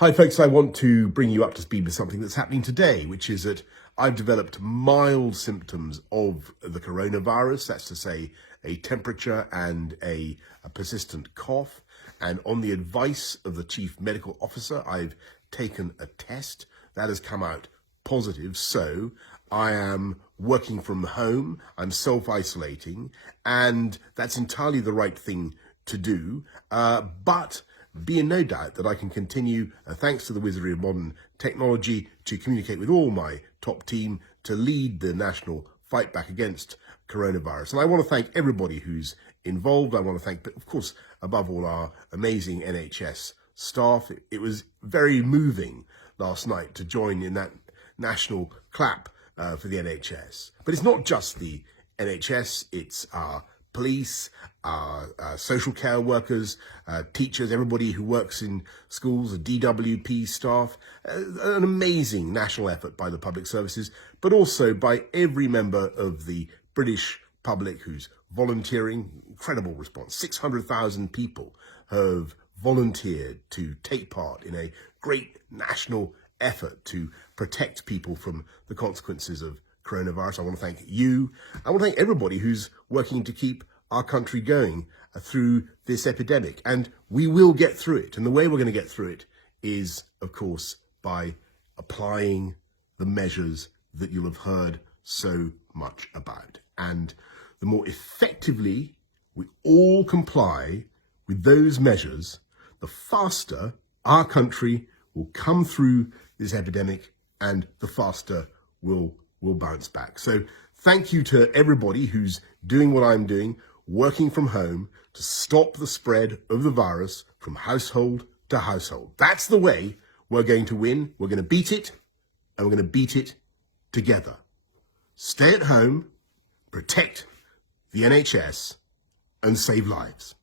Hi folks, I want to bring you up to speed with something that's happening today, which is that I've developed mild symptoms of the coronavirus. That's to say a temperature and a persistent cough. And on the advice of the chief medical officer, I've taken a test that has come out positive. So I am working from home, I'm self-isolating, and that's entirely the right thing to do. But be in no doubt that I can continue, thanks to the wizardry of modern technology, to communicate with all my top team to lead the national fight back against coronavirus. And I want to thank everybody who's involved. I want to thank, of course, above all, our amazing NHS staff. It was very moving last night to join in that national clap for the NHS. But it's not just the NHS, it's our police, social care workers, teachers, everybody who works in schools, the DWP staff, an amazing national effort by the public services, but also by every member of the British public who's volunteering. Incredible response. 600,000 people have volunteered to take part in a great national effort to protect people from the consequences of coronavirus. I want to thank you. I want to thank everybody who's working to keep our country going through this epidemic. And we will get through it. And the way we're going to get through it is, of course, by applying the measures that you'll have heard so much about. And the more effectively we all comply with those measures, the faster our country will come through this epidemic and the faster we'll bounce back. So thank you to everybody who's doing what I'm doing, working from home to stop the spread of the virus from household to household. That's the way we're going to win. We're going to beat it, and we're going to beat it together. Stay at home, protect the NHS, and save lives.